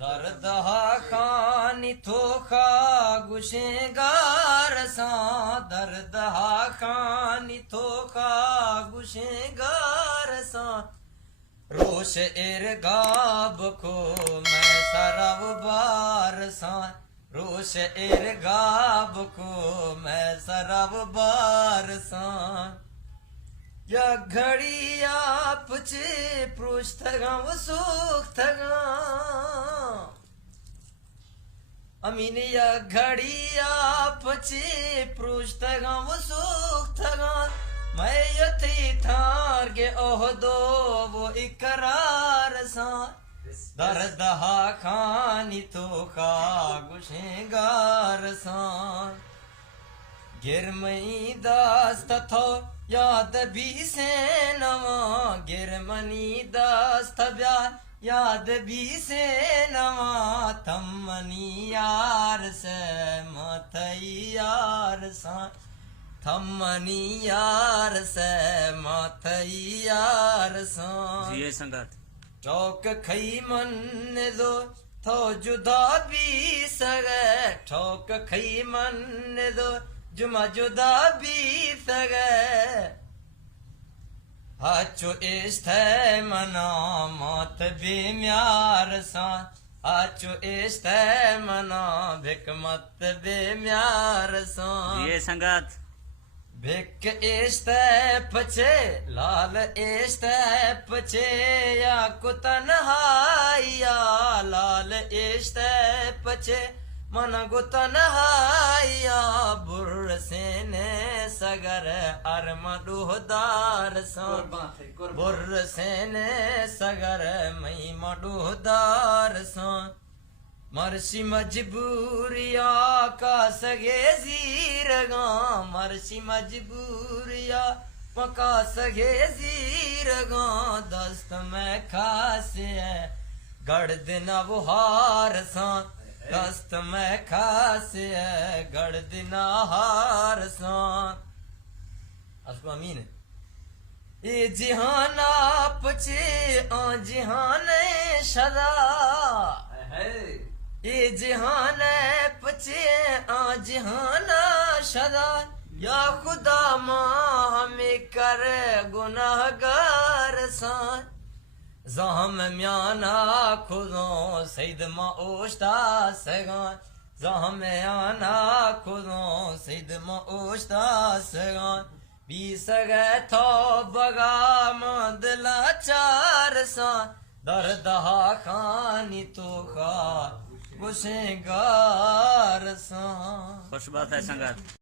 दर्द हा खानी थोखा गुशेगार सा दर्द हा खानी थोखा गुशेगार सा रोश इरगाब को मैं सरव बार सा रोश इरगाब को मैं सरव बार सा या घड़ी आप चे पृष्ठ गाँव सुख थगा अमीन या घड़ी आप चे पृष्ठ गाँव सुख थगा मैं यथी थार के ओह दो वो इकरार सा दर्द हा खानी तो खा गुशेगार सा गिरमई दास्त थो याद भी से नवा गिरमनी दास्त ब्यार याद भी से नवा थमनी यार से मथई यार सा थमनी यार से मथई यार सा जी संगत चौक खई मन दो थो जुदा भी सगे ठोक खई मन दो जुमा जुदा भी सगे हाचो इश्त है मना मौत बेम्यार सा हाचो इश्त है मना भिक मत बेम्यार सा ये संगत भिक इश्त पचे लाल इश्त पचे या कुतनहाइया लाल इश्त पचे मन गुतनहाइया बुर से ने सगर अरमडुहदार सा बुर से ने सगर मई मडुहदार सा मरसी मजबूरिया का सगे जीरगा मरसी मजबूरिया मका सगे जीरगा दस्त में खासे है गढ़ दिन बुहार सा दस्त में खासे है गढ़ दिन हार सा अमीन ये जिहान आप चे जिहान शदा ये जिहान पचे जिहान शदा या खुदा माँ हमें कर गुनाहगार सा जहम म्याना खुदो सैद मा ओश्ता सगान जहम म्याना खुदो सैद मा ओश्ता सगान बी सगे थो बगा मदला चार सा दर्द हा खानी तो खा गुशेगार सा खुश बात है संगत।